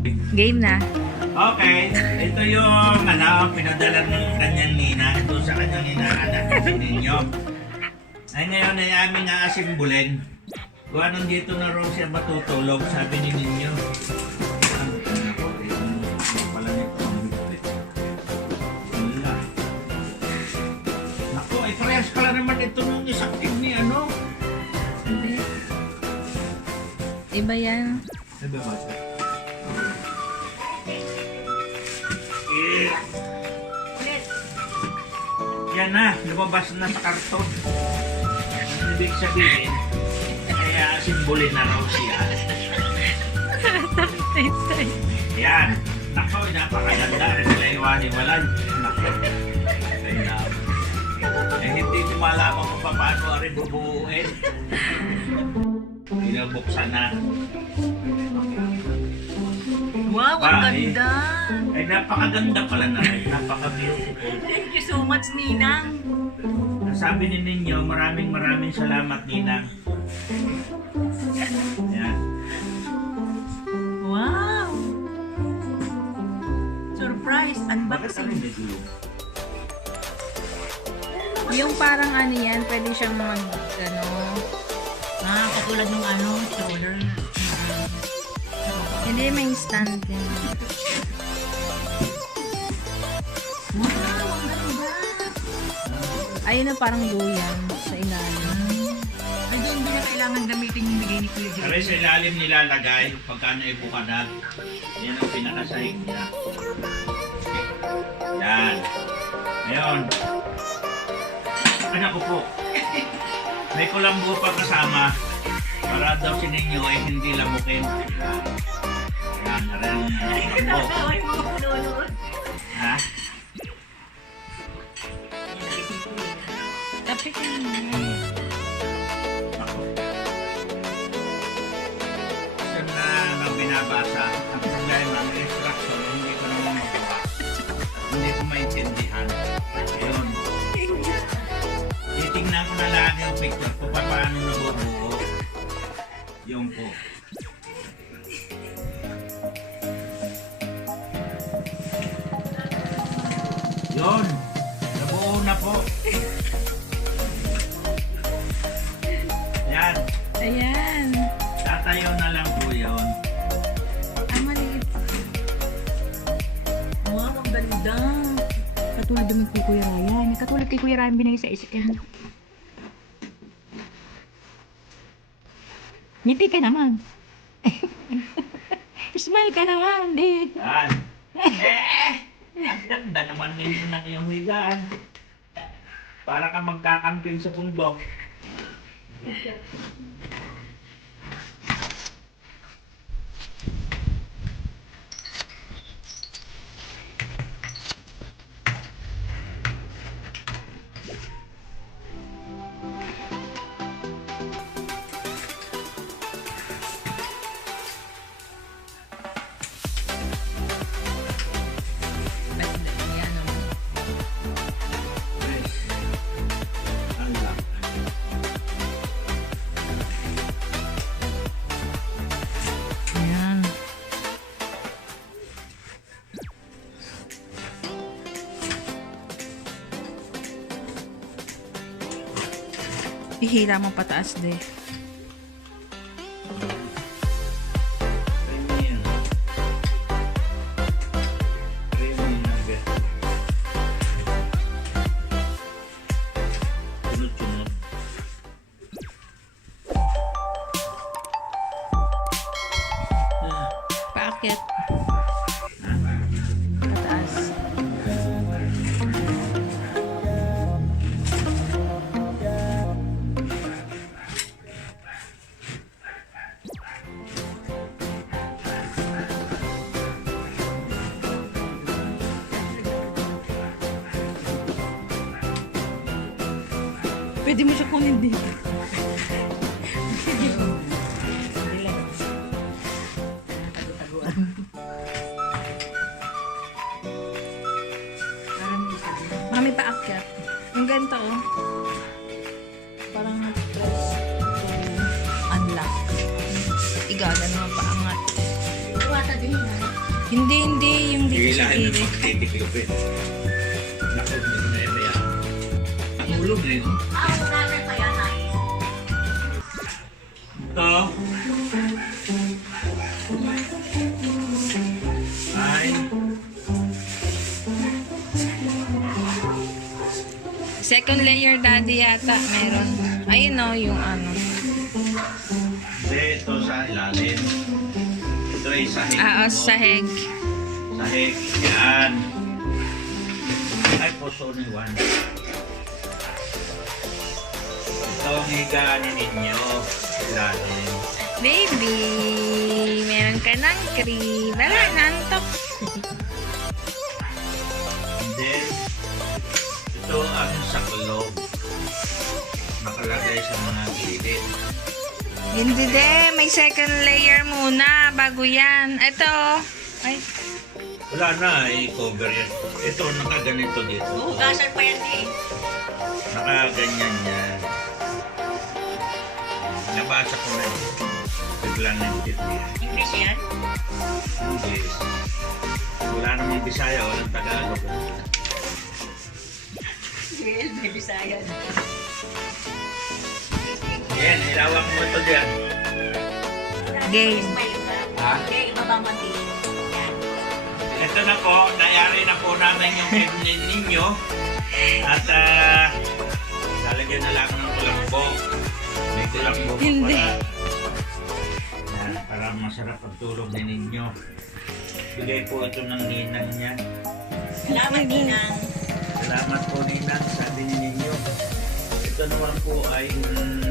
Game na. Okay, ito yung pinadala ng kanyang nina doon sa kanyang inaanak kasi ninyo. Ay ngayon ay aming aasimbulin. Kung nandito na raw siya matutulog, sabi ni ninyo. Pala nito ang higpit. Wala. Naku, ay parehas pala naman ito nung isang ni ano. Hindi. Iba yan. Sabi ba siya? Yan na, lumabas na sa karton. Ibig sabihin, kaya simbolin na raw siya. Yan. Nako, napakaganda. Sila iwani-walay. Nako. Ay na. Eh, hindi ko malaman kung paano rin bubuuin. Binabuksan na. Wow, ang ganda! Ay, napakaganda pala na rin. Napaka-beautiful. Thank you so much, Ninang! Sabi ni ninyo, maraming salamat, Ninang. Yan. Wow! Surprise! Bakit Unboxing! rin may gulo? Yung parang ano yan, pwede siyang mag, ano, Katulad ng stroller. hindi may stand yan. Wow, ang ganda! Ayun na parang luyan sa ilalim. Ay, doon din na kailangan gamitin yung bigay ni Kuya Jerry. Aray sa ilalim nilalagay pagka naibuka na. Yan ang pinakasahig niya. Yan. Ngayon. Anak ko po. May kulambo pa kasama. Para daw si ninyo ay hindi lamukin. Yan. Aray ang kulambo. Nakakaway mo ako noon. Ha? Tapos yun. Ako. Yan na binabasa. Ang problema, ang instruction, hindi ko naman magawa. Hindi ko maintindihan. Ayun. Titingnan ko na lang yung picture ko paano nabubuo. Yung po. Yun. Nabuo na po. Yan. Ayan. Tatayo na lang po yun. Ah, maliit. Wow, ang ganda! Katulad naman kay Kuya Ryan. Katulad kay Kuya Ryan binigay sa SM. Ngiti ka naman. Smile ka naman, di. Yan. Ang ganda naman ninyo ng iyong higaan. Para ka magkakamping sa bundok. Ayan, oh. Yes. Allah. Ayan. Ihila mo pataas, de. Creamy yan. Creamy nugget. Sunod-sunod. Paakyat. Ah. Pataas. Pwede mo siya kunin dito. Marami pa akyat. Yung ganito, oh. Parang press to unlock. Igaga naman paangat. Wata din Hindi. Yung dito sa Hilahin gilid. mo titikipin. Naku, may yan. Ang ulo na yun. Ito. Ay. Second layer daddy yata meron. Ayun o, yung ano. Hindi, ito sa ilalim. Ito ay sahig. Sahig. Sahig. Yan. Ay, puso ni Juan. Ito ang higaan ninyo. Ilalim. Baby, meron ka ng cream. Wala, nantok. And then, ito ang saklog. Nakalagay sa mga gilid. Hindi may second layer muna bago yan. Ito. Ay, Wala na, i-cover yan. Ito, nakaganito dito. Hugasan pa yan eh. Nakaganyan yan. Nabasa ko na yun. Biglang nagtitiyan. English yan? English. Wala namang Bisaya, walang Tagalog. Well, may Bisayan. Yan, ilawak mo ito dyan. game. Ha? Okay, ibaba mo din. Yan. Ito na po, nayari na po namin yung evening ninyo. At lalagyan na lang ng kulambo. May kulambo pa Hindi. pala. Yan, para masarap ang tulog ni ninyo. Bigay po ito ng ninang niya. Salamat, Ninang. Salamat po ninang, sabi ni ninyo. Ito naman po ay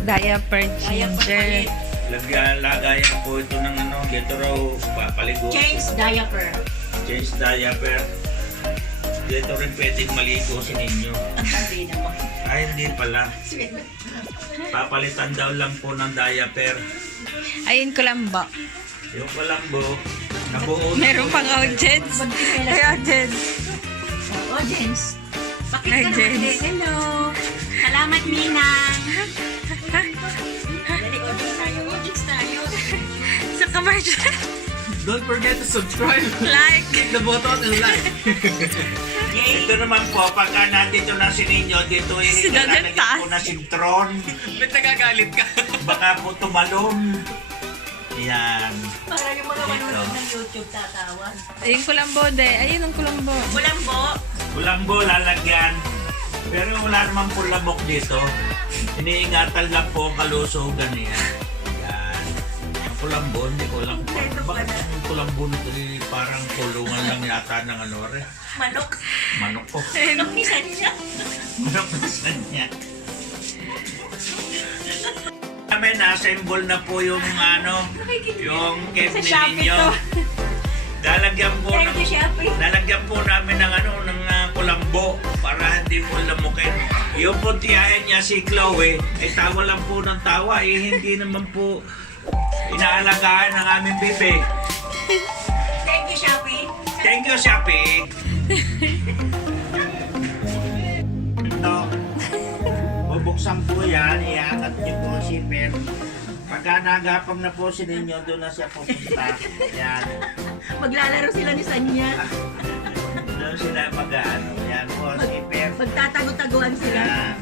Diaper changer. lagayan po ito ng dito raw papaligo. Change diaper. Change diaper. Dito rin pwedeng maligo si ninyo. Ang sabi na mo. Ay, hindi pala. Papalitan daw lang po ng diaper. Ayun ko lang ba? Yung kulambo, nabuo na Meron po. pang audience. Ay, audience. Oh, James. Bakit Hi, ka James. naman? Hello. Salamat, Ninang. Dali, audience tayo. Audience tayo. Sa commercial. Don't forget to subscribe, Like. click the button, and like. Yay. Ito naman po, pagka nandito na si ninyo, dito Si ilalagay Daniel taas. po na sintron. Ba't nagagalit ka? Baka po tumalon. Yan. Para yung mga manonood ng YouTube tatawan. Ayun ko lang de. Ayun ang kulambo. Kulambo. Kulambo lalagyan. Pero wala naman po lamok dito. Iniingatan lang po ang kalusugan niya. Yan. Ang kulambo, hindi ko lang. Bakit ang kulambo nito parang kulungan lang yata ng Manok. manok ko. Manok ni Sanya. Manok na niya. Kami na-assemble na po yung yung cave Sa ni Shopee ninyo. to. Lalagyan po Thank you, Shopee. lalagyan po namin ng kulambo para hindi po lamukin. Yung po tiyahin niya si Chloe ay tawa lang po ng tawa hindi naman po inaalagaan ng aming bebe. Thank you, Shopee. Thank you, Shopee. Ito, bubuksan po yan, iangat niyo po si Per. Pagka nagapang na po si ninyo, doon na siya pupunta. Yan. Maglalaro sila ni Sanya. Doon sila mag-ano. Yan po si Per. Magtatago-taguan sila. Yan.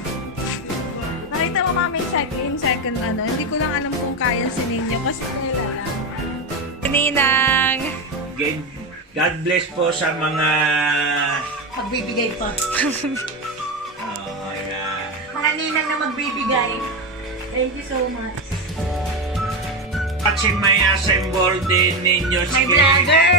Nakita mo mami yung second ano. Hindi ko lang alam kung kaya si Ninyo kasi nila lang. Ninang. Again, God bless po sa mga... Magbibigay pa. Oh, yan. Mga ninang na magbibigay. Thank you so much. At si may assemble din ninyo. My Sige. vlogger.